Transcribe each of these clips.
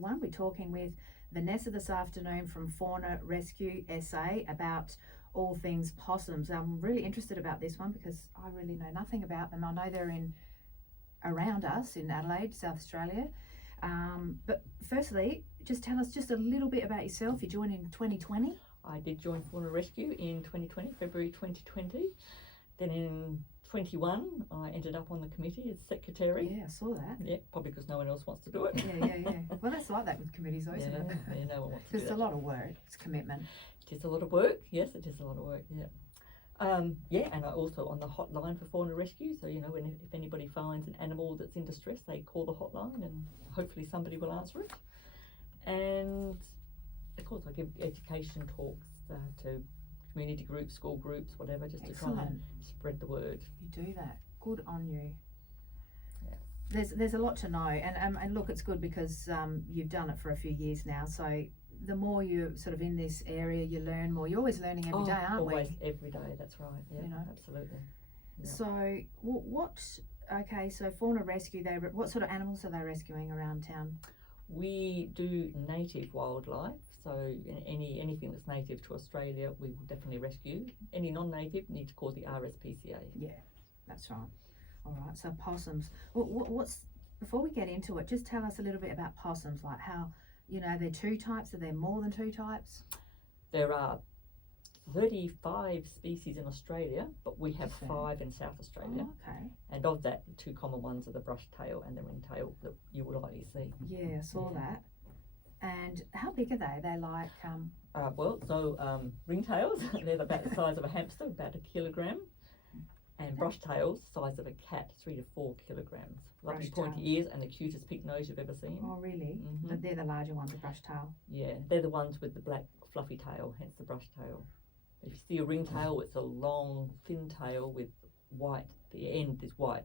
We're talking with Vanessa this afternoon from Fauna Rescue SA about all things possums. I'm really interested about this one because I really know nothing about them. I know they're around us in Adelaide, South Australia. But firstly, just tell us just a little bit about yourself. You joined in 2020. I did join Fauna Rescue in 2020, February 2020. Then in 21, I ended up on the committee as secretary. Yeah, I saw that. Yeah, probably because no one else wants to do it. Yeah. Well, that's like that with committees, though, isn't it? Yeah, no one wants to do it. It's a lot of work. It's commitment. It is a lot of work. Yes, it is a lot of work. Yeah. And I also on the hotline for Fauna Rescue. So if anybody finds an animal that's in distress, they call the hotline, and hopefully somebody will answer it. And of course, I give education talks to community groups, school groups, whatever, just Excellent. To try and spread the word. You do that. Good on you. Yeah. There's a lot to know, and look, it's good because you've done it for a few years now. So the more you're sort of in this area, you learn more. You're always learning every day, aren't always, we? Every day. That's right. Yeah, absolutely. Yeah. So Fauna Rescue, what sort of animals are they rescuing around town? We do native wildlife, so anything that's native to Australia, we will definitely rescue. Any non-native need to call the RSPCA. Yeah, that's right. All right, so possums. Before we get into it, just tell us a little bit about possums, like how, there are two types. Are there more than two types? There are 35 species in Australia, but we have 5 in South Australia. Oh, okay. And of that, the two common ones are the brush tail and the ringtail that you will likely see. Yeah, I saw that. And how big are they? They're like ringtails, they're about the size of a hamster, about 1 kilogram, and brush tails, size of a cat, 3 to 4 kilograms. Lovely pointy ears and the cutest pink nose you've ever seen. Oh, really? Mm-hmm. But they're the larger ones, the brush tail. Yeah, they're the ones with the black fluffy tail, hence the brush tail. If you see a ringtail, it's a long, thin tail with white. The end is white.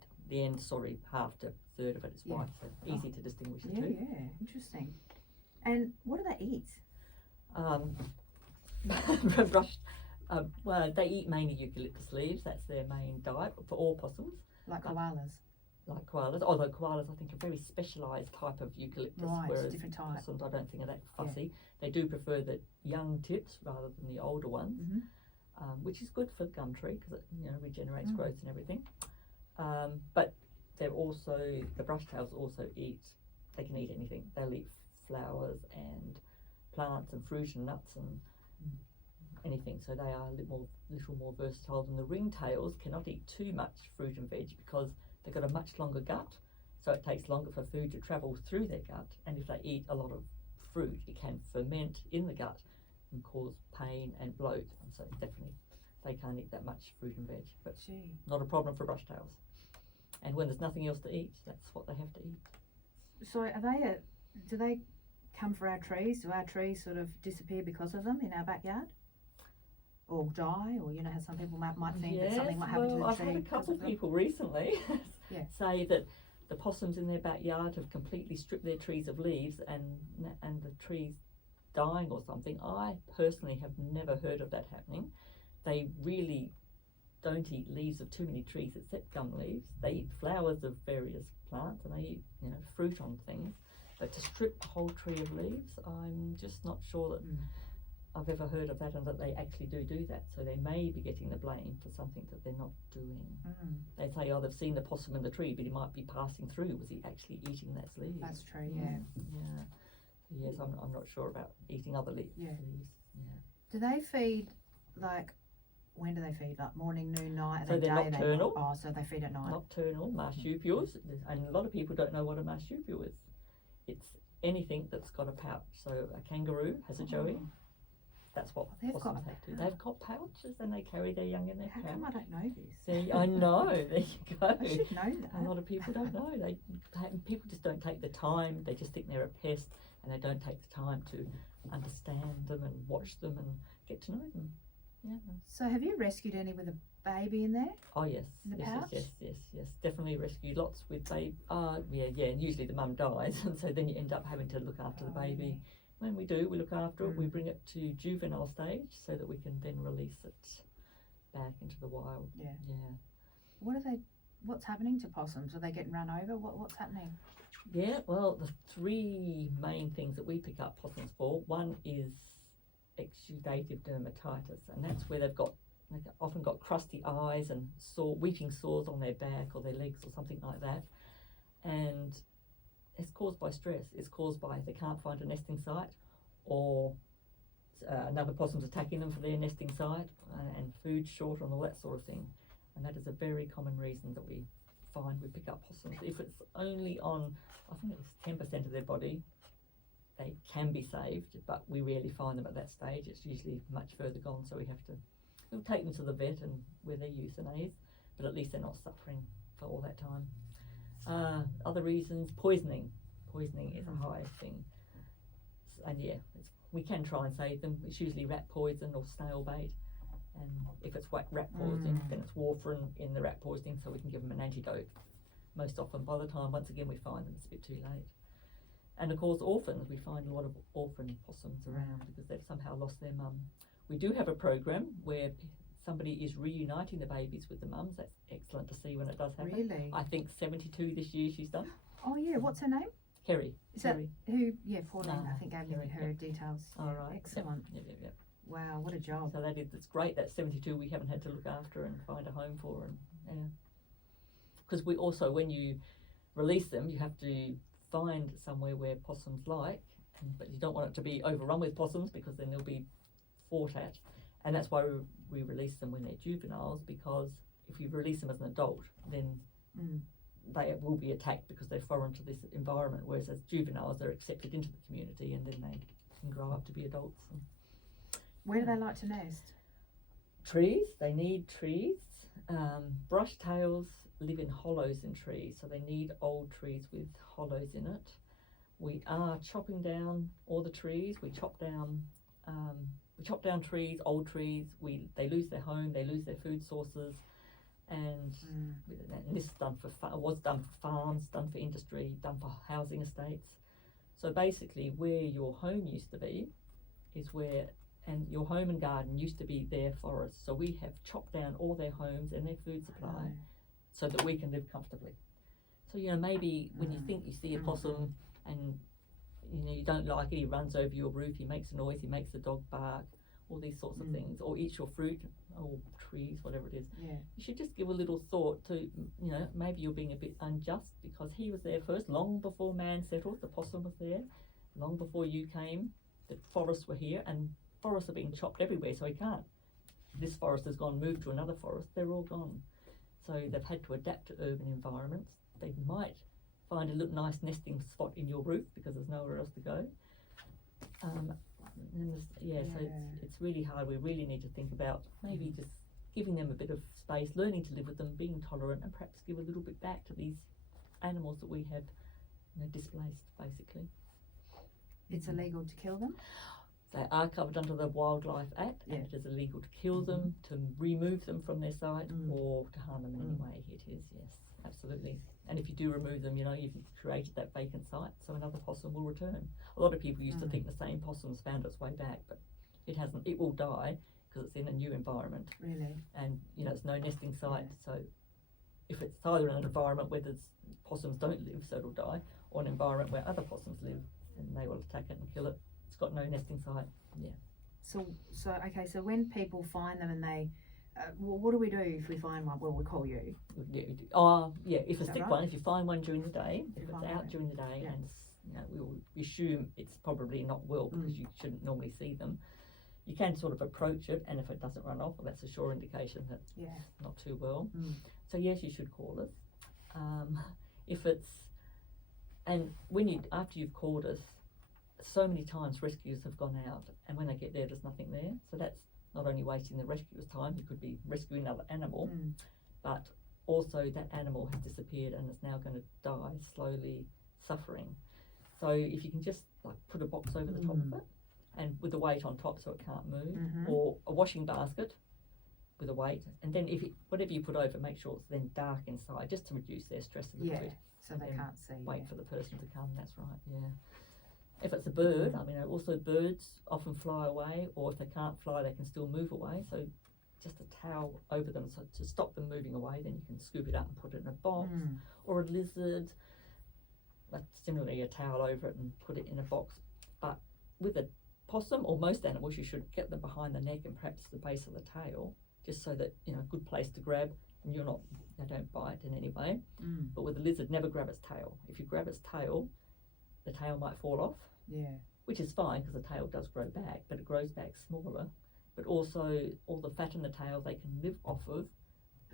Half to third of it is white, so easy to distinguish the two. Yeah, interesting. And what do they eat? They eat mainly eucalyptus leaves. That's their main diet for all possums. Like koalas? Like koalas, although koalas I think are a very specialised type of eucalyptus, whereas different type. Possums I don't think are that fussy. They do prefer the young tips rather than the older ones, which is good for gum tree because it regenerates growth and everything. But they're also, the brush tails also they can eat anything. They'll eat flowers and plants and fruit and nuts and anything, so they are a little more versatile than the ringtails. Cannot eat too much fruit and veg because they've got a much longer gut, so it takes longer for food to travel through their gut, and if they eat a lot of fruit, it can ferment in the gut and cause pain and bloat, and so definitely they can't eat that much fruit and veg, but not a problem for brush tails. And when there's nothing else to eat, that's what they have to eat. So do they come for our trees? Do our trees sort of disappear because of them in our backyard? Or die, or how some people might think that something might happen to the tree. I've had a couple of people recently say that the possums in their backyard have completely stripped their trees of leaves and the trees dying or something. I personally have never heard of that happening. They really don't eat leaves of too many trees except gum leaves. They eat flowers of various plants and they eat fruit on things. But to strip a whole tree of leaves, I'm just not sure that I've ever heard of that and that they actually do that. So they may be getting the blame for something that they're not doing. They say, they've seen the possum in the tree, but he might be passing through. Was he actually eating that leaves? That's true, yeah. Yes, I'm not sure about eating other leaves. Yeah. Do they feed, when do they feed? Like morning, noon, night? So they're nocturnal. So they feed at night. Nocturnal, marsupials. And a lot of people don't know what a marsupial is. It's anything that's got a pouch. So a kangaroo has a joey. That's what possums have to. They've got pouches and they carry their young in their pouch. How come I don't know this? See, I know. There you go. I should know that. A lot of people don't know. People just don't take the time. They just think they're a pest, and they don't take the time to understand them and watch them and get to know them. Yeah. So, have you rescued any with a baby in there? Oh yes. In the pouch? Yes. Definitely rescued lots with baby. Yeah. And usually the mum dies, and so then you end up having to look after the baby. Yeah. When we do, we look after it, we bring it to juvenile stage so that we can then release it back into the wild. Yeah. What do they what's happening to possums? Are they getting run over? What's happening? Yeah, well, the three main things that we pick up possums for, one is exudative dermatitis, and that's where they've often got crusty eyes and weeping sores on their back or their legs or something like that. And it's caused by stress. It's caused by they can't find a nesting site, or another possum's attacking them for their nesting site, and food short and all that sort of thing. And that is a very common reason that we find we pick up possums. If it's only on, I think it's 10% of their body, they can be saved, but we rarely find them at that stage. It's usually much further gone, so we'll take them to the vet and where they euthanize, but at least they're not suffering for all that time. Other reasons, poisoning. Poisoning is a high thing. And yeah, we can try and save them. It's usually rat poison or snail bait. And if it's rat poisoning, then it's warfarin in the rat poisoning, so we can give them an antidote. Most often, by the time, once again, we find them, it's a bit too late. And of course, orphans. We find a lot of orphan possums around because they've somehow lost their mum. We do have a program where somebody is reuniting the babies with the mums. That's excellent to see when it does happen. Really? I think 72 this year she's done. Oh yeah, what's her name? Kerry. Is that who? Yeah, Pauline. I think gave me her Kerry, details. All right. Excellent. Yep. Wow, what a job. So it's great that 72 we haven't had to look after and find a home for, and because we also, when you release them, you have to find somewhere where possums like, but you don't want it to be overrun with possums because then they'll be fought at, and that's why we release them when they're juveniles, because if you release them as an adult, then they will be attacked because they're foreign to this environment, whereas as juveniles they're accepted into the community and then they can grow up to be adults. Where do they like to nest? Trees. They need trees. Brush tails live in hollows in trees, so they need old trees with hollows in it. We are chopping down all the trees. We chop down trees, old trees. They lose their home. They lose their food sources, and this is was done for farms, done for industry, done for housing estates. So basically, where your home used to be is where. And your home and garden used to be their forest. So we have chopped down all their homes and their food supply so that we can live comfortably. So, maybe when you think you see a possum and, you don't like it, he runs over your roof, he makes a noise, he makes the dog bark, all these sorts of things, or eats your fruit or trees, whatever it is. Yeah. You should just give a little thought to, maybe you're being a bit unjust because he was there first, long before man settled, the possum was there, long before you came, the forests were here, and forests are being chopped everywhere, so he can't. This forest has moved to another forest, they're all gone. So they've had to adapt to urban environments. They might find a little nice nesting spot in your roof because there's nowhere else to go. So it's really hard. We really need to think about maybe just giving them a bit of space, learning to live with them, being tolerant, and perhaps give a little bit back to these animals that we have displaced, basically. It's illegal to kill them? They are covered under the Wildlife Act, and it is illegal to kill them, to remove them from their site, or to harm them in any way. It is, yes, absolutely. And if you do remove them, you've created that vacant site, so another possum will return. A lot of people used to think the same possum's found its way back, but it hasn't. It will die because it's in a new environment. Really? And, it's no nesting site, so if it's either in an environment where the possums don't live, so it'll die, or an environment where other possums live, and they will attack it and kill it. It's got no nesting site. Yeah. So when people find them and they, what do we do if we find one? Well, we call you. Yeah. If a sick one, if you find one during the day, if it's out during the day, and we'll assume it's probably not well because you shouldn't normally see them. You can sort of approach it, and if it doesn't run off, well, that's a sure indication that it's not too well. So yes, you should call us. After you've called us, so many times rescuers have gone out, and when they get there, there's nothing there. So that's not only wasting the rescuer's time, you could be rescuing another animal, but also that animal has disappeared and is now going to die slowly, suffering. So if you can just put a box over the top of it, and with the weight on top so it can't move, or a washing basket with a weight, and then whatever you put over, make sure it's then dark inside, just to reduce their stress a little bit. So they can't see. Wait for the person to come. That's right. Yeah. If it's a bird, also birds often fly away, or if they can't fly, they can still move away. So just a towel over them so to stop them moving away. Then you can scoop it up and put it in a box. Or a lizard, like similarly a towel over it and put it in a box. But with a possum or most animals, you should get them behind the neck and perhaps the base of the tail, just so that, you know, a good place to grab, and they don't bite in any way. But with a lizard, never grab its tail. If you grab its tail, the tail might fall off. Yeah. Which is fine because the tail does grow back, but it grows back smaller. But also all the fat in the tail they can live off of,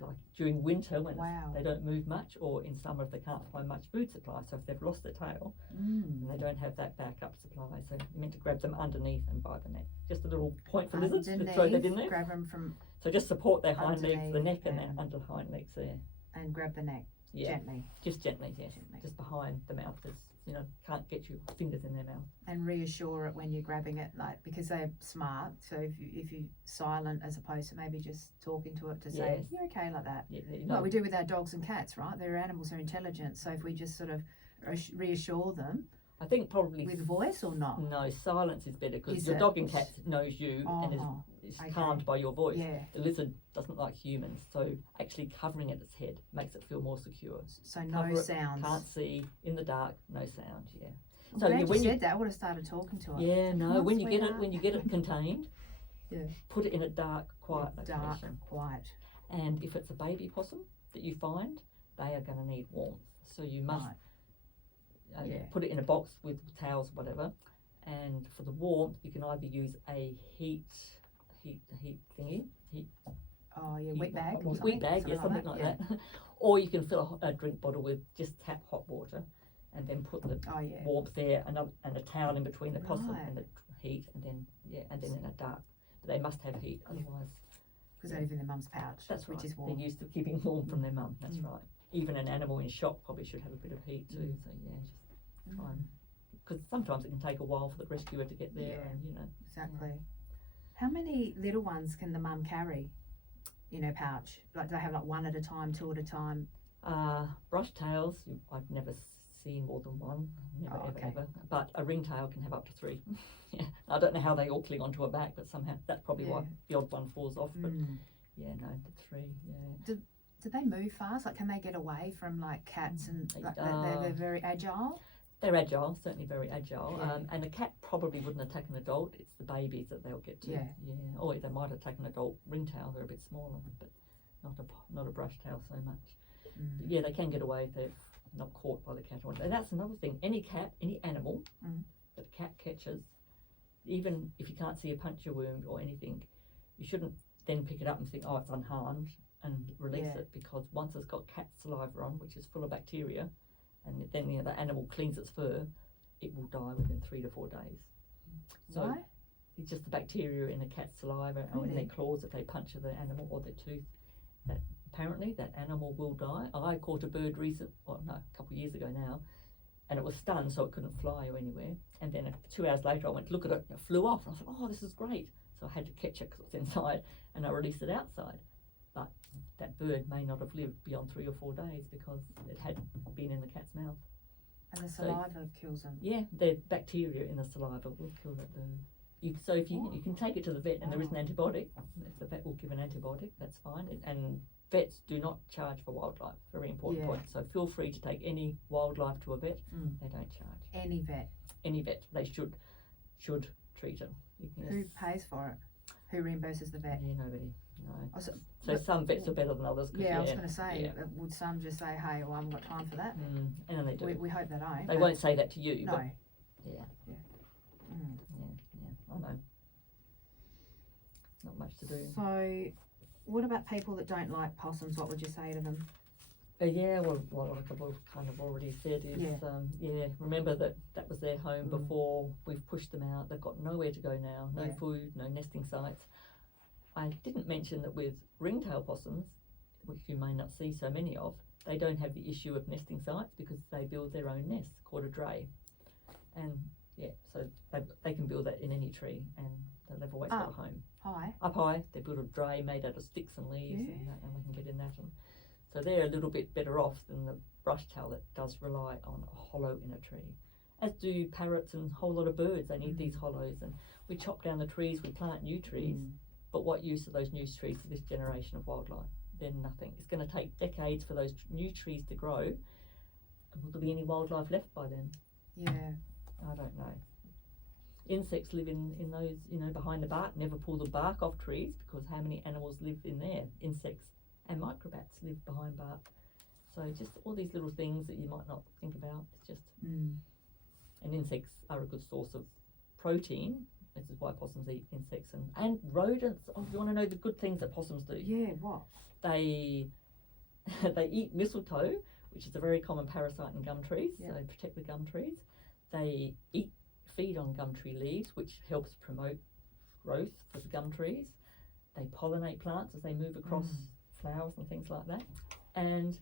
like during winter when they don't move much, or in summer if they can't find much food supply. So if they've lost their tail, and they don't have that backup supply, so you're meant to grab them underneath and by the neck. Just a little point for lizards to throw that in there. Grab them from. So just support their hind legs, the neck, and their under hind legs there. And grab the neck gently. Just gently, just behind the mouth. Because, you know, can't get your fingers in their mouth. And reassure it when you're grabbing it, like, because they're smart. So if you silent as opposed to maybe just talking to it to say you're okay like that. Like we do with our dogs and cats, right? Their animals are intelligent. So if we just sort of reassure them. I think probably with voice or not. No, silence is better because your dog and cat knows you and is calmed by your voice. Yeah. The lizard doesn't like humans, so actually covering its head makes it feel more secure. So no sounds. Can't see in the dark. No sound. Yeah. So when you said that, I would have started talking to it. Yeah. No. When you get it contained, put it in a dark, quiet location. Dark, quiet. And if it's a baby possum that you find, they are going to need warmth. So you must. Put it in a box with towels, whatever, and for the warmth, you can either use a heat thingy, wet bag, something like that, or you can fill a drink bottle with just tap hot water, and then put the warmth there, and a towel in between the possum and the heat, and then in a dark. But they must have heat, otherwise. Because they live in their mum's pouch. That's right. Which is warm. They're used to keeping warm from their mum. That's right. Even an animal in shock probably should have a bit of heat too. So just try and, because sometimes it can take a while for the rescuer to get there, and you know. Exactly. How many little ones can the mum carry in her pouch? Like, do they have like one at a time, two at a time? Brush tails, I've never seen more than one. Never, ever. But a ringtail can have up to 3. I don't know how they all cling onto her back, but somehow that's probably why the odd one falls off. But the 3. Yeah. Do they move fast? Like, can they get away from like cats and like, they're very agile? They're agile, certainly very agile. And a cat probably wouldn't attack an adult. It's the babies that they'll get to. Or they might attack an adult ringtail. They're a bit smaller, but not a brush tail so much. But they can get away if they're not caught by the cat. And that's another thing. Any cat, any animal that a cat catches, even if you can't see a puncture wound or anything, you shouldn't then pick it up and think, oh, it's unharmed, and release it, because once it's got cat saliva on, which is full of bacteria, and then the animal cleans its fur, it will die within 3 to 4 days. So why? It's just the bacteria in the cat's saliva or in their claws if they puncture the animal or their tooth. That apparently that animal will die. I caught a bird a couple of years ago now, and it was stunned, so it couldn't fly or anywhere. And then 2 hours later, I went to look at it, and it flew off. And I thought, oh, this is great. So I had to catch it because it was inside, and I released it outside. But that bird may not have lived beyond 3 or 4 days because it had been in the cat's mouth. And the saliva kills them? Yeah, the bacteria in the saliva will kill that bird. So if you can take it to the vet, and there is an antibiotic, if the vet will give an antibiotic, that's fine. And vets do not charge for wildlife, very important point. So feel free to take any wildlife to a vet, they don't charge. Any vet? Any vet, they should treat them. Who pays for it? Who reimburses the vet? Yeah, nobody. No. So some vets are better than others. I was going to say, would some just say, hey, well, I haven't got time for that? And then they do. We hope they don't. They won't say that to you. No. But yeah, I know. Not much to do. So what about people that don't like possums? What would you say to them? Well, like I've kind of already said is, remember that was their home before. We've pushed them out. They've got nowhere to go now. No food, no nesting sites. I didn't mention that with ringtail possums, which you may not see so many of, they don't have the issue of nesting sites because they build their own nest called a dray. And so they can build that in any tree, and they've always got a home. Up high, they build a dray made out of sticks and leaves, and they can get in that. And so they're a little bit better off than the brush tail that does rely on a hollow in a tree. As do parrots and a whole lot of birds. They need these hollows, and we chop down the trees, we plant new trees, But what use are those new trees for this generation of wildlife? They're nothing. It's going to take decades for those new trees to grow. And will there be any wildlife left by then? Yeah. I don't know. Insects live in those, behind the bark. Never pull the bark off trees, because how many animals live in there? Insects and microbats live behind bark. So just all these little things that you might not think about. It's just, and insects are a good source of protein. This is why possums eat insects and rodents. Oh, you want to know the good things that possums do? Yeah, what? They eat mistletoe, which is a very common parasite in gum trees. So they protect the gum trees. They feed on gum tree leaves, which helps promote growth for the gum trees. They pollinate plants as they move across flowers and things like that. And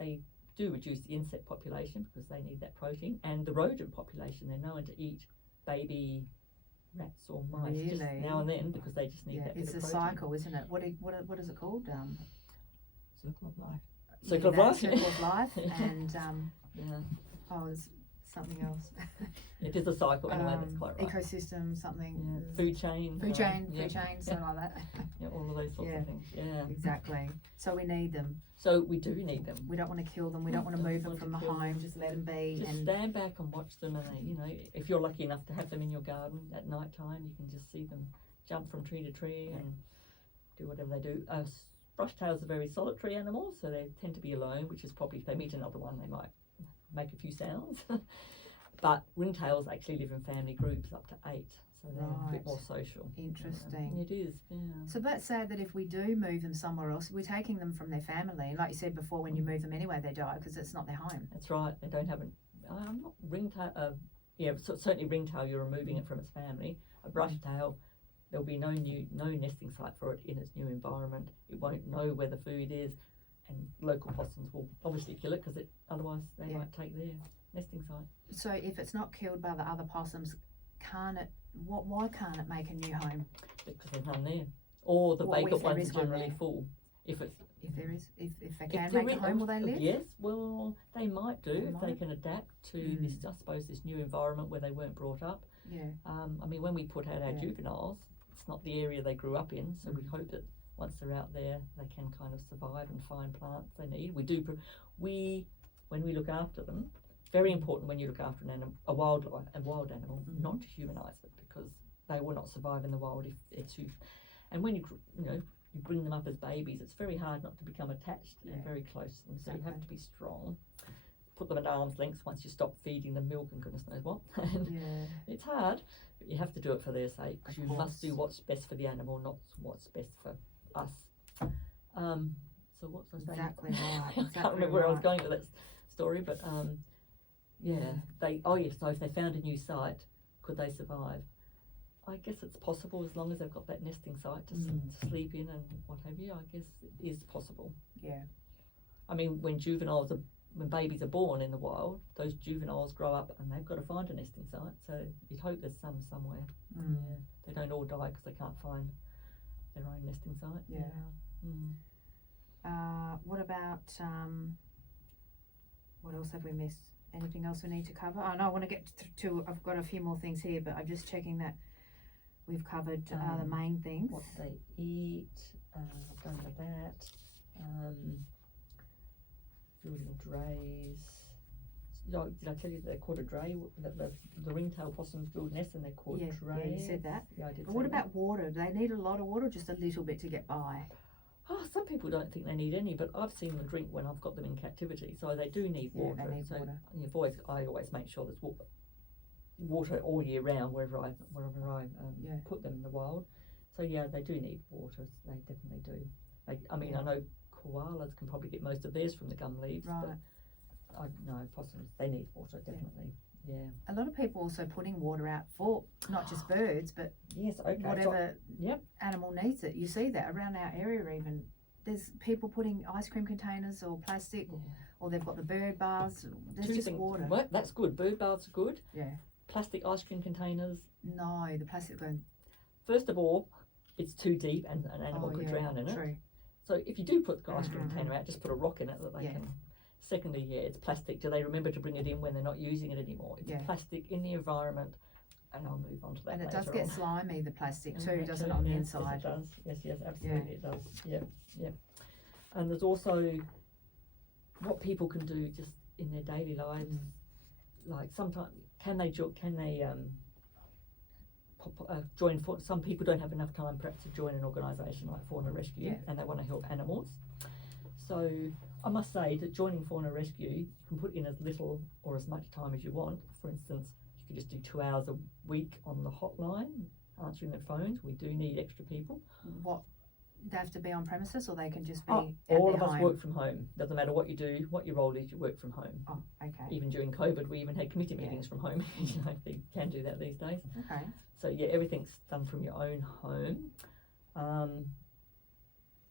they do reduce the insect population because they need that protein. And the rodent population, they're known to eat baby rats or mice just now and then, because they just need that bit of protein. It's a cycle, isn't it? What is it called? Circle of life. Circle of life. Circle of life. And there's something else. It is a cycle anyway. That's quite right. Ecosystem, something. Food chain. Food chain, something like that. Yeah, all of those sorts of things. Yeah. Exactly. So we need them. So we do need them. We don't want to kill them. We don't want to move them from the home. Just let them be. Just stand back and watch them, and if you're lucky enough to have them in your garden at night time, you can just see them jump from tree to tree and do whatever they do. Brushtails are very solitary animals, so they tend to be alone, which is probably, if they meet another one, they might make a few sounds. But ringtails actually live in family groups up to 8, so they're a bit more social. Interesting. It is, yeah. So let's say that if we do move them somewhere else, we're taking them from their family. And like you said before, when you move them anyway, they die because it's not their home. That's right. They don't have not ringtail. Certainly ringtail, you're removing it from its family. A brushtail, there'll be no nesting site for it in its new environment. It won't know where the food is, and local possums will obviously kill it, because otherwise they might take their nesting site. So if it's not killed by the other possums, why can't it make a new home? Because there's none there, or the vacant ones are generally full. If they can make a home, will they live? Yes, well, they might do if they can adapt to this new environment where they weren't brought up. Yeah. When we put out our juveniles, it's not the area they grew up in, so we hope that once they're out there, they can kind of survive and find plants they need. When we look after them, very important when you look after a wild animal, not to humanise it, because they will not survive in the wild if they're too. And when you bring them up as babies, it's very hard not to become attached and very close to them. So you have to be strong. Put them at arm's length once you stop feeding them milk and goodness knows what. It's hard, but you have to do it for their sake, because you must do what's best for the animal, not what's best for us. So what's I saying? Exactly right. I can't remember where I was going with that story, but so if they found a new site, could they survive? I guess it's possible, as long as they've got that nesting site to sleep in and what have you. I guess it is possible. Yeah. When babies are born in the wild, those juveniles grow up and they've got to find a nesting site. So you'd hope there's some somewhere. Yeah. They don't all die because they can't find their own nesting site. Yeah. What about what else have we missed? Anything else we need to cover? Oh no, I want to get to I've got a few more things here, but I'm just checking that we've covered the main things. What they eat, I've done with that. Building drays. Did I tell you they're called a dray? The ringtail possums build nests and they're called drays. Yeah, you said that. Yeah, I did. But what about water? Do they need a lot of water, or just a little bit to get by? Some people don't think they need any, but I've seen them drink when I've got them in captivity, so they do need water. They need water. I always make sure there's water all year round wherever I put them in the wild. So yeah, they do need water. They definitely do. I know koalas can probably get most of theirs from the gum leaves, but possums, they need water, definitely. Yeah. A lot of people also putting water out for not just birds, but whatever animal needs it. You see that around our area even. There's people putting ice cream containers or plastic, or they've got the bird baths. There's water. Well, that's good. Bird baths are good. Yeah. Plastic ice cream containers. No, the plastic going. First of all, it's too deep and an animal could drown in it. So if you do put the ice cream container out, just put a rock in it that they can. Secondly, it's plastic. Do they remember to bring it in when they're not using it anymore? It's plastic in the environment and I'll move on to that And it later does get on. slimy, the plastic too, Actually, doesn't it, on the yes, inside? Yes, it does. Yes, absolutely it does. Yeah. And there's also what people can do just in their daily lives. Like sometimes, can they join? Some people don't have enough time perhaps to join an organisation like Fauna Rescue, and they want to help animals. So I must say that joining Fauna Rescue, you can put in as little or as much time as you want. For instance, you could just do 2 hours a week on the hotline, answering their phones. We do need extra people. What, they have to be on premises, or they can just be all at of their us home? work from home. Doesn't matter what you do, what your role is, you work from home. Oh, okay. Even during COVID, we even had committee meetings from home. You know, you can do that these days. Okay. So yeah, everything's done from your own home.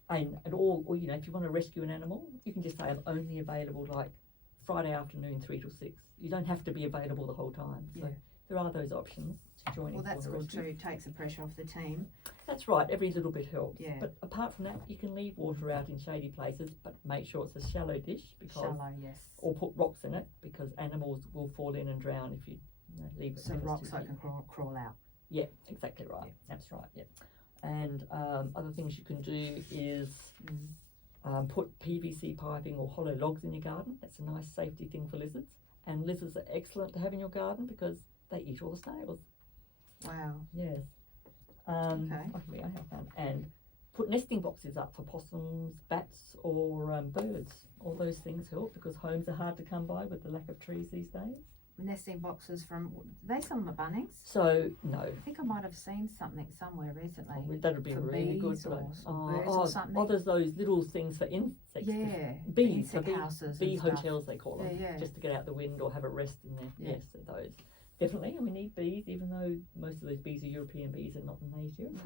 And all, or, you know, if you want to rescue an animal, you can just say I'm only available like Friday afternoon 3 till 6. You don't have to be available the whole time. So there are those options to join. Well, that's Fauna good Rescue. too. Takes the pressure off the team. That's right. Every little bit helps. Yeah. But apart from that, you can leave water out in shady places, but make sure it's a shallow dish Shallow, yes. or put rocks in it, because animals will fall in and drown if you, leave it. So because rocks it's so too it can crawl out. Yeah, exactly right. Yeah. That's right. Yeah. And other things you can do is put PVC piping or hollow logs in your garden. That's a nice safety thing for lizards. And lizards are excellent to have in your garden because they eat all the snails. Wow. Yes. Okay. I have fun. And put nesting boxes up for possums, bats, or birds. All those things help because homes are hard to come by with the lack of trees these days. Nesting boxes from, they sell them at Bunnings? So, no. I think I might have seen something somewhere recently. Oh, that would be for really good. bees or birds oh, or something. Oh, there's those little things for insects. Yeah. Bees. Insect houses. Bee and stuff. hotels, they call them. Yeah. Just to get out the wind or have a rest in there. Yeah. Yes, those. Definitely, and we need bees, even though most of those bees are European bees and not native.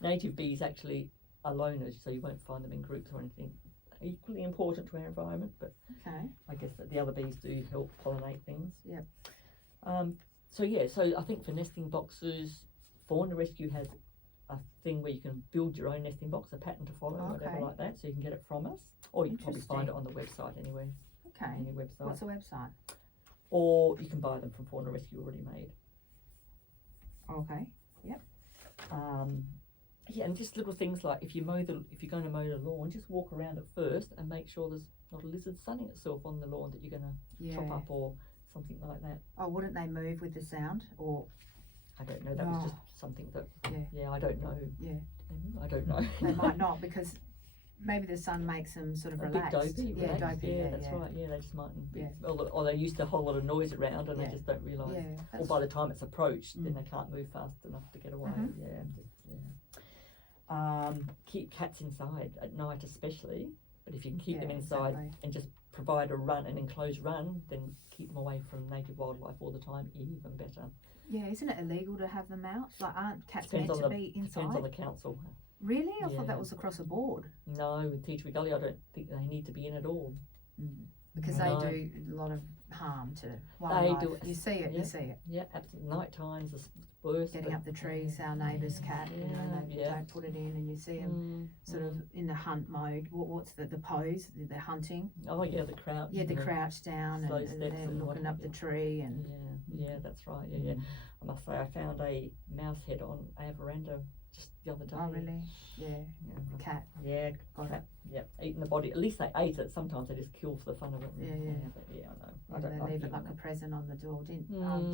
Native bees actually are loners, so you won't find them in groups or anything. Equally important to our environment, but Okay. I guess that the other bees do help pollinate things. Yep. So I think for nesting boxes, Fauna Rescue has a thing where you can build your own nesting box, a pattern to follow, whatever like that, so you can get it from us, or you can probably find it on the website anyway. Okay. Any website. What's the website? Or you can buy them from Fauna Rescue already made. Okay. Yep. And just little things like if you're going to mow the lawn, just walk around it first and make sure there's not a lizard sunning itself on the lawn that you're going to chop up or something like that. Oh, wouldn't they move with the sound, or? I don't know. That was just something that. Yeah. I don't know. Yeah. I don't know. They might not, because maybe the sun makes them sort of relaxed. Bit dopey, yeah, relaxed. dopey. Yeah, that's right. Yeah, they just mightn't be. Yeah. Or they used to a whole lot of noise around and they just don't realise. Yeah, or by the time it's approached, then they can't move fast enough to get away. Keep cats inside at night, especially. But if you can keep them inside and just provide an enclosed run, then keep them away from native wildlife all the time, even better. Yeah, isn't it illegal to have them out? Like, aren't cats Depends meant to be inside? Depends on the council. Really? I thought that was across the board. No, with Teachwood Gully, I don't think they need to be in at all. Because they do a lot of harm to wildlife. They do. You see it. You see it. Yeah, absolutely. Night times is worse. Getting up the trees, our neighbour's cat, they don't put it in, and you see them sort of in the hunt mode. What's the pose? The hunting. Oh yeah, the crouch. Yeah, the crouch down and they're looking up the tree and. Yeah, that's right. Yeah. I must say, I found a mouse head on our veranda just the other day. Oh really? Yeah. Cat. Yeah, cat. Yeah, eating the body. At least they ate it. Sometimes they just kill for the fun of it. But I know. They leave it like a present on the door. Didn't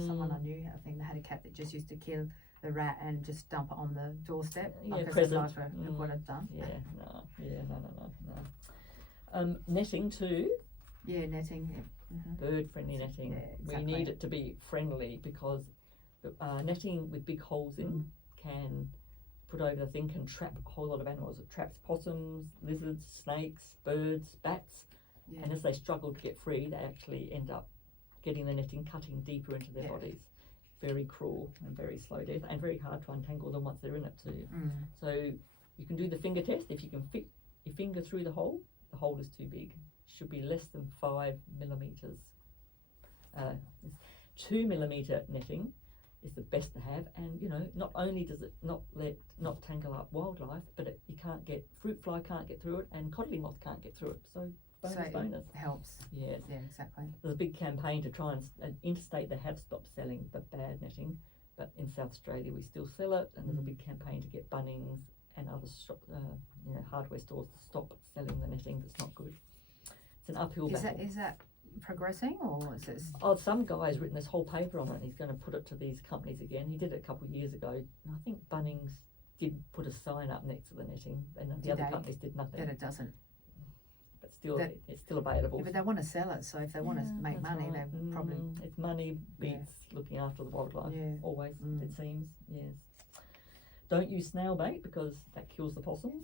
someone I knew? I think they had a cat that just used to kill the rat and just dump it on the doorstep. Like a present. Look what I've done. No. Netting too. Yeah, netting. Bird-friendly netting. Yeah, exactly. We need it to be friendly because netting with big holes in can put over the thing, can trap a whole lot of animals. It traps possums, lizards, snakes, birds, bats, and as they struggle to get free, they actually end up getting the netting cutting deeper into their bodies. Very cruel and very slow death, and very hard to untangle them once they're in it too. So you can do the finger test. If you can fit your finger through the hole is too big. Should be less than 5 millimeters. 2 millimeter netting is the best to have, and not only does it not tangle up wildlife, but fruit fly can't get through it, and codling moth can't get through it. So bonus. It helps. Yes. Yeah, exactly. There's a big campaign to try and interstate they have stopped selling the bad netting, but in South Australia we still sell it, and there's a big campaign to get Bunnings and other hardware stores to stop selling the netting that's not good. It's an uphill battle. Is that progressing, or is it? Oh, some guy's written this whole paper on it, and he's going to put it to these companies again. He did it a couple of years ago, and I think Bunnings did put a sign up next to the netting, and the other companies did nothing. That it doesn't. But still, it's still available. Yeah, but they want to sell it, so if they want to make money, right. they probably. It's money beats looking after the wildlife. Yeah. Always, it seems. Yes. Don't use snail bait because that kills the possums.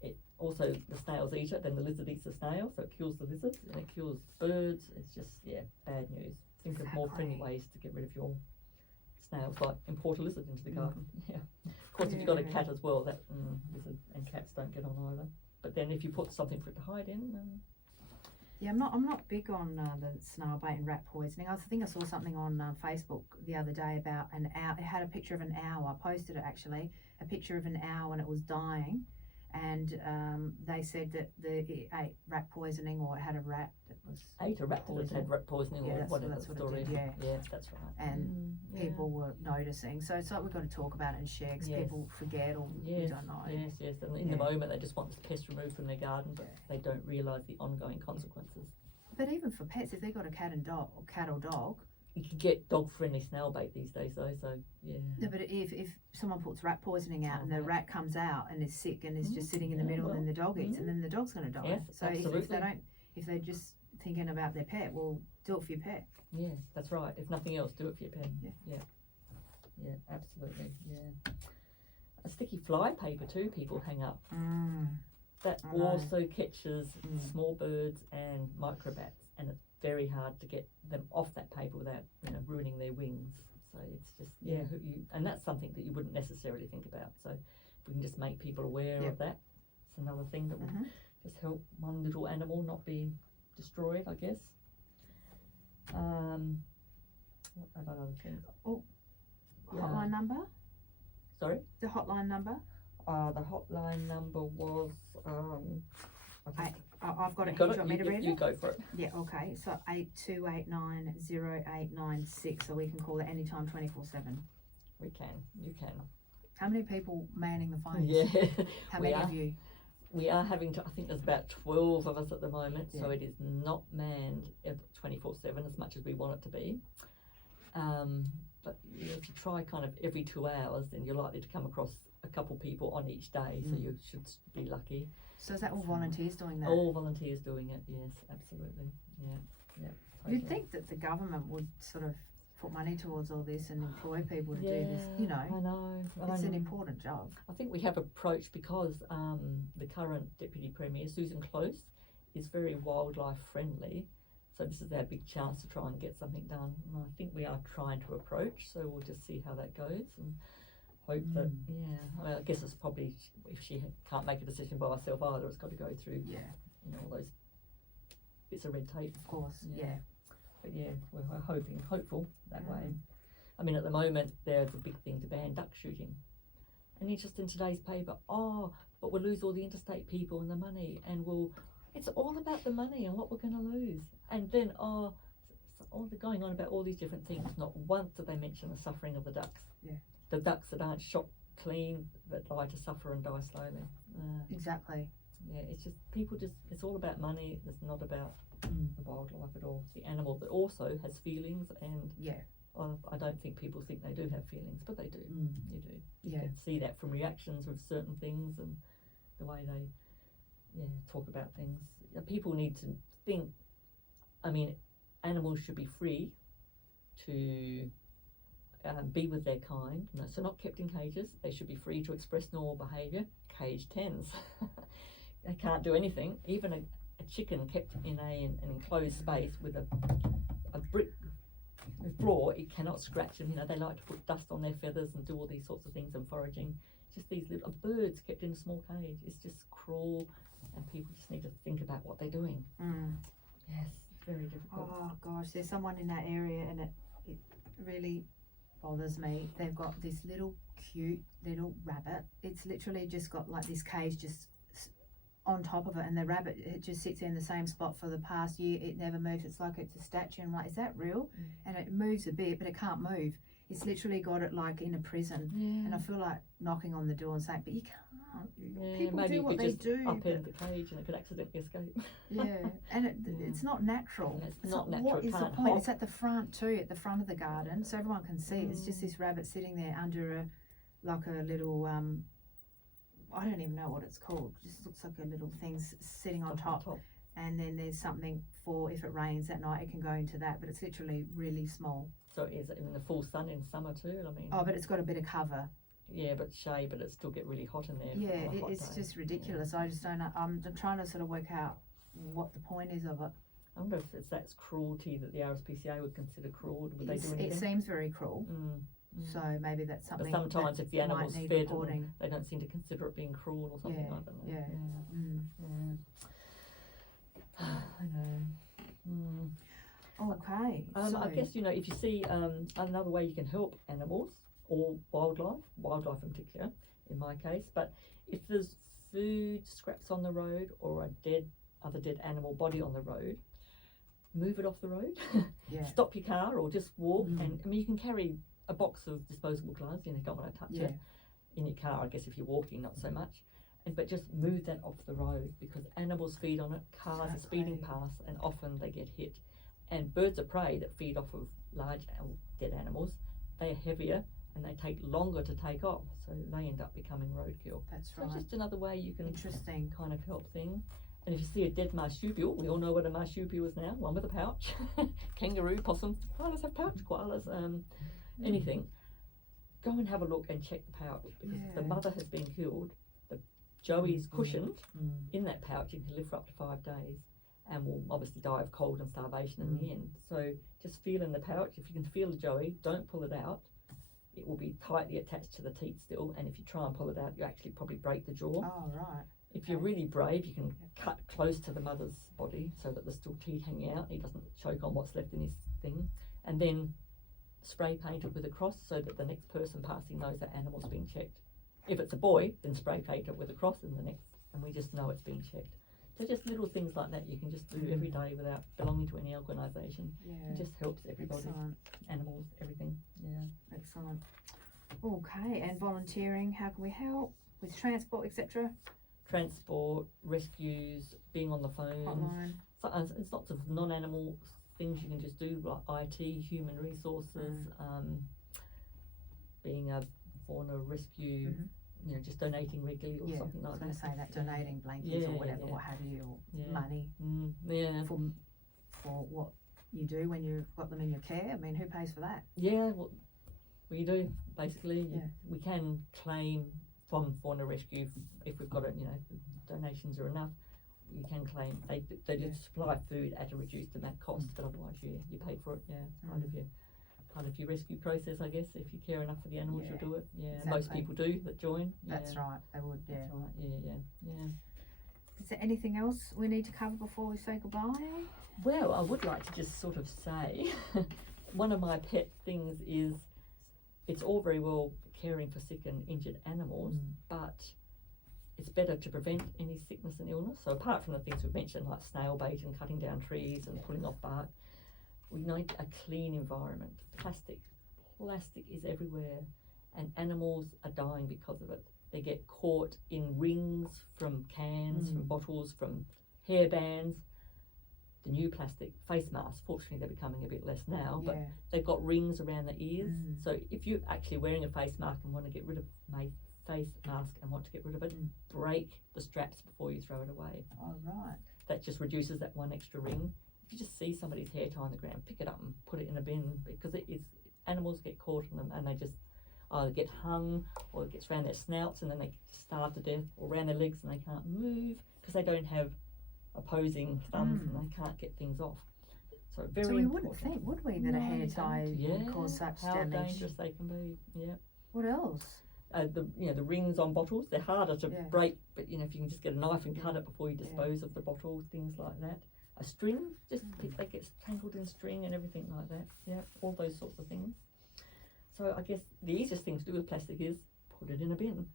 It also, the snails eat it, then the lizard eats the snail, so it kills the lizard and it kills birds. It's just bad news. Think of more friendly ways to get rid of your snails, like import a lizard into the garden. Yeah. Of course, if you've got a cat as well, that lizard and cats don't get on either. But then if you put something for it to hide in, yeah, I'm not big on the snail bait and rat poisoning. I think I saw something on Facebook the other day about an owl. It had a picture of an owl. I posted it actually, a picture of an owl, and it was dying. And they said that it ate rat poisoning, or it had a rat that was ate a rat that had rat poisoning, or whatever the story is. Yeah, that's right. And people were noticing. So it's like we've got to talk about it and share, because people forget, or we don't know. Yes. And in the moment, they just want the pest removed from their garden, but they don't realise the ongoing consequences. But even for pets, if they've got a cat or dog. You can get dog-friendly snail bait these days, though. So No, but if someone puts rat poisoning out and the rat comes out and is sick and is just sitting in the middle, and then the dog eats, and then the dog's going to die. Yes, so if they're just thinking about their pet, well, do it for your pet. Yes, that's right. If nothing else, do it for your pet. Yeah, absolutely. Yeah. A sticky fly paper too. People hang up. That also catches small birds and microbats, and it's very hard to get them off that paper without ruining their wings. So it's just and that's something that you wouldn't necessarily think about. So if we can just make people aware of that, it's another thing that will just help one little animal not be destroyed, I guess. What about other things? Hotline number? Sorry? The hotline number? The hotline number was I've got it. Do you want me to read it? You go for it. Yeah, okay. So 82890896. So we can call it anytime, 24/7. We can. You can. How many people manning the phones? Yeah. How many of you? We are having to. I think there's about 12 of us at the moment, so it is not manned 24/7 as much as we want it to be. But if you try kind of every 2 hours, then you're likely to come across a couple people on each day. So you should be lucky. So is that all volunteers doing that? All volunteers doing it, yes, absolutely. Yeah. Totally. You'd think that the government would sort of put money towards all this and employ people to do this, I know. It's an important job. I think we have approached because the current Deputy Premier, Susan Close, is very wildlife friendly. So this is our big chance to try and get something done. And I think we are trying to approach, so we'll just see how that goes and hope that, I guess it's probably, if she can't make a decision by herself either, it's got to go through, all those bits of red tape. Of course, But we're hopeful that way. I mean, at the moment, there's a big thing to ban duck shooting. And it's just in today's paper, but we'll lose all the interstate people and the money, and it's all about the money and what we're going to lose. And then, all they're going on about all these different things. Not once did they mention the suffering of the ducks. Yeah. The ducks that aren't shot clean, that lie to suffer and die slowly. Exactly. Yeah, it's just, it's all about money. It's not about the wildlife at all. It's the animal that also has feelings, and I don't think people think they do have feelings, but they do. You do. You can see that from reactions with certain things and the way they talk about things. People need to think, I mean, animals should be free to be with their kind, so not kept in cages. They should be free to express normal behaviour. Caged hens. They can't do anything. Even a chicken kept in an enclosed space with a brick floor, it cannot scratch them. They like to put dust on their feathers and do all these sorts of things and foraging. Just these little birds kept in a small cage. It's just cruel, and people just need to think about what they're doing. Yes, it's very difficult. Oh gosh, there's someone in that area, and it really bothers me. They've got this little cute little rabbit. It's literally just got like this cage just on top of it, and the rabbit, it just sits in the same spot for the past year. It never moves. It's like it's a statue. I'm like, is that real? And it moves a bit, but it can't move. It's literally got it like in a prison, and I feel like knocking on the door and saying, "But you can't. People maybe do what they just do." upend the cage and it could accidentally escape. Yeah, and it's not natural. And it's not natural. What is the Can't point? hop. It's at the front too, at the front of the garden, so everyone can see. It's just this rabbit sitting there under a little I don't even know what it's called. It just looks like a little thing sitting on top. And then there's something for if it rains at night, it can go into that. But it's literally really small. So is it in the full sun in summer too? I mean. Oh, but it's got a bit of cover. Yeah, but shade, but it still get really hot in there. Yeah, it's just ridiculous. I just don't know. I'm trying to sort of work out what the point is of it. I wonder if that's cruelty that the RSPCA would consider cruel. Would they do anything? It seems very cruel. So maybe that's something. But sometimes if the animal's fed, they don't seem to consider it being cruel or something like that. Yeah. I know. Okay. I guess, if you see another way you can help animals or wildlife in particular, in my case, but if there's food scraps on the road or a other dead animal body on the road, move it off the road. Stop your car or just walk. And I mean, you can carry a box of disposable gloves, you don't want to touch it in your car, I guess if you're walking, not so much. But just move that off the road because animals feed on it, cars are speeding past, and often they get hit. And birds of prey that feed off of large dead animals, they are heavier and they take longer to take off, so they end up becoming roadkill. That's so right. Just another way you can Interesting. kind of help things. And if you see a dead marsupial, we all know what a marsupial is now, one with a pouch. Kangaroo, possum, koalas have pouch, koalas, anything. Go and have a look and check the pouch because if the mother has been killed, the joey's cushioned in that pouch and can live for up to 5 days and will obviously die of cold and starvation in the end. So just feel in the pouch. If you can feel the joey, don't pull it out. It will be tightly attached to the teat still, and if you try and pull it out, you actually probably break the jaw. Oh, right. If you're really brave, you can cut close to the mother's body so that there's still teeth hanging out. He doesn't choke on what's left in his thing. And then spray paint it with a cross so that the next person passing knows that animal's been checked. If it's a boy, then spray paint it with a cross in the next, and we just know it's been checked. So just little things like that you can just do every day without belonging to any organisation. It just helps everybody, animals, everything. Excellent. Okay, and volunteering, how can we help with transport, etc.? Transport, rescues, being on the phone. Hotline. So, it's lots of non-animal things you can just do, like IT, human resources, being a fauna rescue, just donating regularly or something like that. I was going to say that, donating blankets or whatever, what have you, or money for what you do when you've got them in your care. I mean, who pays for that? Well, we do, basically. We can claim from fauna rescue if we've got it, if donations are enough. You can claim they do supply food at a reduced amount cost, but otherwise you pay for it. Part of your rescue process, I guess. If you care enough for the animals, you'll do it. Exactly. Most people do that join. That's right. They would. That's right. Yeah. Is there anything else we need to cover before we say goodbye? Well, I would like to just sort of say, one of my pet things is, it's all very well caring for sick and injured animals, but it's better to prevent any sickness and illness. So apart from the things we've mentioned, like snail bait and cutting down trees and pulling off bark, we need a clean environment. Plastic is everywhere, and animals are dying because of it. They get caught in rings from cans, from bottles, from hairbands. The new plastic face masks, fortunately they're becoming a bit less now, but they've got rings around the ears. So if you're actually wearing a face mask and want to get rid of face mask and want to get rid of it, break the straps before you throw it away. Oh, right. That just reduces that one extra ring. If you just see somebody's hair tie on the ground, pick it up and put it in a bin, because animals get caught in them and they just either get hung or it gets around their snouts and then they starve to death, or around their legs and they can't move because they don't have opposing thumbs and they can't get things off. So very we important. wouldn't think, would we, that a hair tie would cause such damage? How dangerous they can be. What else? The rings on bottles, they're harder to break, but if you can just get a knife and cut it before you dispose of the bottle, things like that. A string, they get tangled in string and everything like that. All those sorts of things. So I guess the easiest thing to do with plastic is put it in a bin.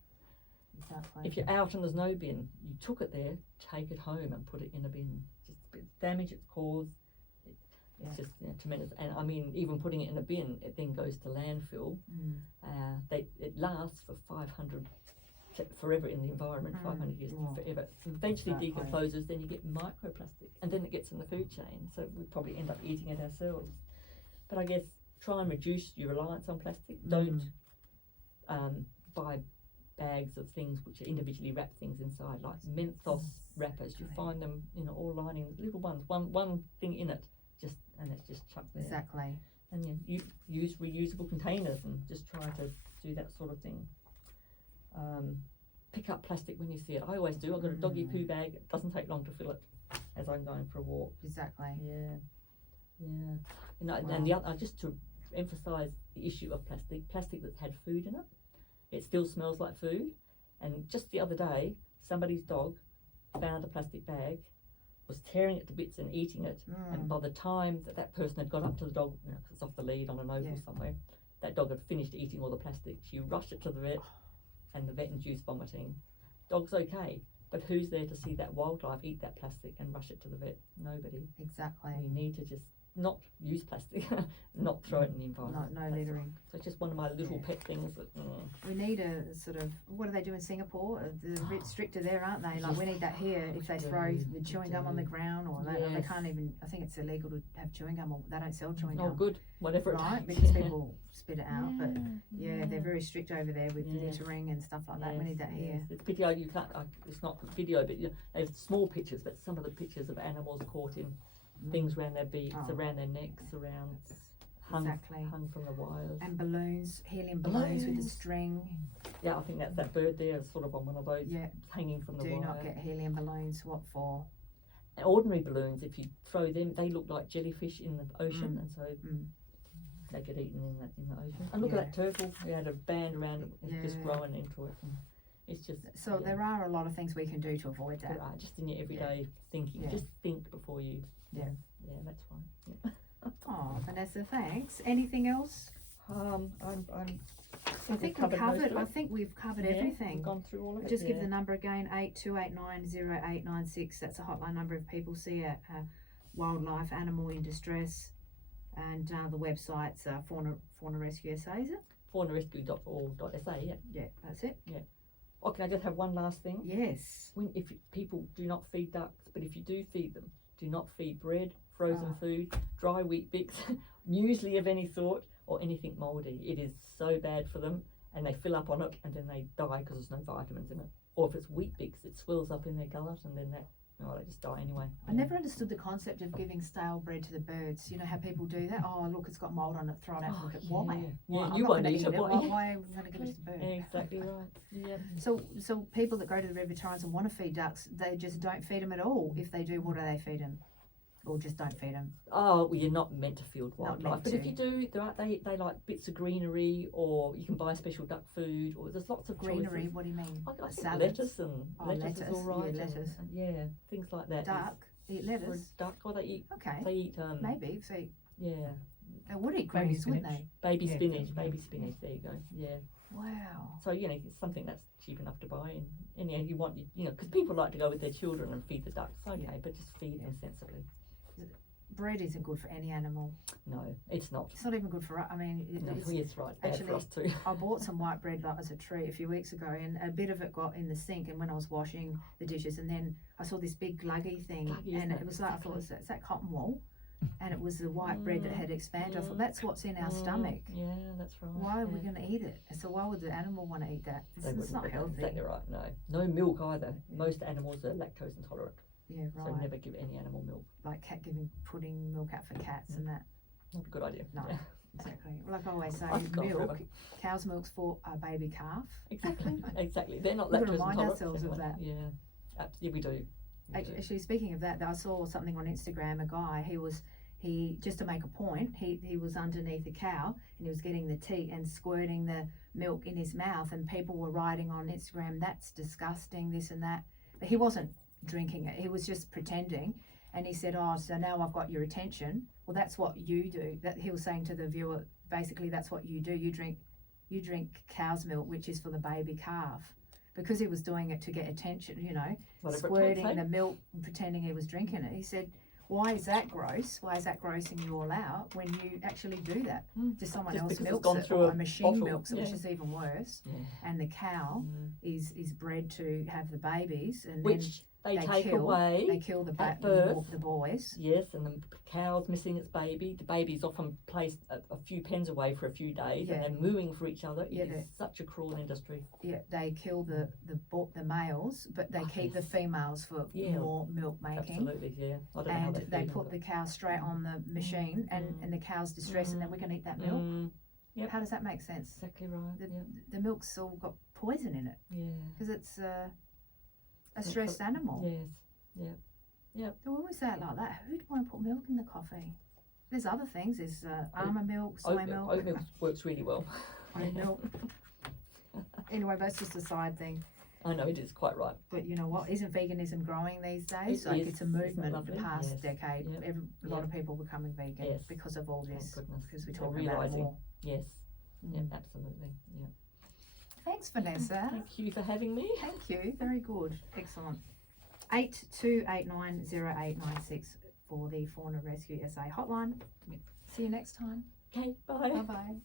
Exactly. If you're out and there's no bin, you took it there, take it home and put it in a bin. Just the damage it's caused, It's just tremendous. And I mean, even putting it in a bin, it then goes to landfill. It lasts for 500 forever in the environment, 500 years forever. Eventually decomposes, then you get microplastic, and then it gets in the food chain. So we probably end up eating it ourselves. But I guess try and reduce your reliance on plastic. Don't buy bags of things which are individually wrapped things inside, like menthos wrappers. You find them, all lining, little ones, one thing in it, and it's just chucked there. Exactly. And you use reusable containers and just try to do that sort of thing. Pick up plastic when you see it. I always do. I've got a doggy poo bag. It doesn't take long to fill it as I'm going for a walk. Exactly. Yeah. And the other, just to emphasise the issue of plastic that's had food in it. It still smells like food. And just the other day, somebody's dog found a plastic bag, was tearing it to bits and eating it. And by the time that person had got up to the dog, 'cause it's off the lead on an oval somewhere, that dog had finished eating all the plastic. She rushed it to the vet, and the vet induced vomiting. Dog's okay, but who's there to see that wildlife eat that plastic and rush it to the vet? Nobody. Exactly. We need to just not use plastic, not throw it in the environment. No littering. So it's just one of my little pet things that. We need a sort of, what do they do in Singapore? They're a bit stricter there, aren't they? Like we need that here. If they throw the chewing gum on the ground, or they can't even. I think it's illegal to have chewing gum, or they don't sell chewing gum. Oh, good. Whatever. Right, because people spit it out. But they're very strict over there with littering and stuff like that. We need that here. It's video. You can't. It's not video, but there's small pictures. But some of the pictures of animals caught in things around their beaks, around their necks, around hung from the wires. And balloons, helium balloons with a string. Yeah, I think that bird there is sort of on one of those hanging from the wire. Do not get helium balloons. What for? Ordinary balloons, if you throw them, they look like jellyfish in the ocean, and so they get eaten in the ocean. And look at that turtle. We had a band around it, just growing into it. And it's just so there are a lot of things we can do to avoid that. Just in your everyday thinking, just think before you. Yeah, that's fine. Yeah. Oh, Vanessa, thanks. Anything else? I think we've covered. I think we've covered everything. We've gone through all of it. Just give the number again: 82890896. That's a hotline number if people see a wildlife animal in distress, and the website's Fauna Rescue SA. Is it? Faunarescue.org.sa. Yeah, that's it. Yeah. Oh, can I just have one last thing? Yes. If people do not feed ducks, but if you do feed them, do not feed bread, frozen food, dry wheat bix, muesli of any sort, or anything mouldy. It is so bad for them, and they fill up on it, and then they die because there's no vitamins in it. Or if it's wheat bix, it swells up in their gullet, and then they just die anyway. I never understood the concept of giving stale bread to the birds. You know how people do that? Oh, look, it's got mould on it, throw it out. Why? Yeah, you won't eat it. Why are we going to give it to the bird? Exactly right. Yeah. So people that go to the River Torrens and want to feed ducks, they just don't feed them at all. If they do, what do they feed them? Or just don't feed them? Oh, well, you're not meant to feed wildlife. But if you do, they like bits of greenery, or you can buy special duck food, or there's lots of greenery. choices. What do you mean? Like lettuce and lettuce is all right. Yeah, lettuce. And things like that. Duck eat lettuce. Duck, or they eat. Okay. They eat maybe. So yeah. They would eat greens, wouldn't they? Baby spinach. Baby spinach. There you go. Yeah. Wow. So it's something that's cheap enough to buy, and in the end you want because people like to go with their children and feed the ducks. Okay, but just feed them sensibly. Bread isn't good for any animal. No, it's not. It's not even good for us. I mean, it's right. Bad actually, for us too. I bought some white bread as a treat a few weeks ago, and a bit of it got in the sink. And when I was washing the dishes, and then I saw this big gluggy thing, and it was like I thought, is that cotton wool? And it was the white bread that had expanded. I thought that's what's in our stomach. Yeah, that's right. Why are we going to eat it? So why would the animal want to eat that? It's not healthy. Exactly right. No milk either. Most animals are lactose intolerant. Yeah, right. So never give any animal milk. Like putting milk out for cats and that. Not a good idea. No, exactly. Like I always say, milk, cow's milk's for a baby calf. Exactly. They're not we lactose remind intolerant. Ourselves of that. Yeah, absolutely, we do. Actually, speaking of that, I saw something on Instagram. A guy, he just to make a point, he was underneath a cow and he was getting the tea and squirting the milk in his mouth, and people were writing on Instagram, that's disgusting, this and that. But he wasn't drinking it, he was just pretending. And he said, oh, so now I've got your attention. Well, that's what you do. That he was saying to the viewer, basically that's what you do. You drink cow's milk, which is for the baby calf. Because he was doing it to get attention, squirting the milk and pretending he was drinking it. He said, why is that gross? Why is that grossing you all out when you actually do that? Just someone Just else because it's milks gone it, through or a a machine bottle, milks it, which yeah. is even worse. Yeah. And the cow is bred to have the babies, and Which then they take kill, away. They kill the at birth. the boys. Yes, and the cow's missing its baby. The baby's often placed a few pens away for a few days, Yeah. and they're mooing for each other. Yeah, It is such a cruel industry. Yeah, they kill the males, but they keep the Yes. females for Yeah. more milk making. Absolutely, yeah. I don't know how And they they feed put the them, cow straight on the machine, and the cow's distressed, and then we can eat that but- milk. Yep. How does that make sense? Exactly right. The, Yep. the milk's all got poison in it Yeah. because it's a That's stressed animal. Yes. Yep. So when we say it like that, who'd want to put milk in the coffee? There's other things. There's almond milk, soy milk, Oat milk works really well. oat milk. Anyway, that's just a side thing. I know it is quite right. But you know what? Isn't veganism growing these days? It Like is. it's a Isn't that movement the lovely? past Yes. decade. Yep. A lot of people becoming vegan Yes. because of all this. Thank goodness. Because we They're talk about it realising. more. Yes. Mm. Yep, absolutely. Yeah. Thanks, Vanessa. Thank you for having me. Thank you. Very good. Excellent. 82890896 for the Fauna Rescue SA hotline. See you next time. Okay, bye. Bye bye.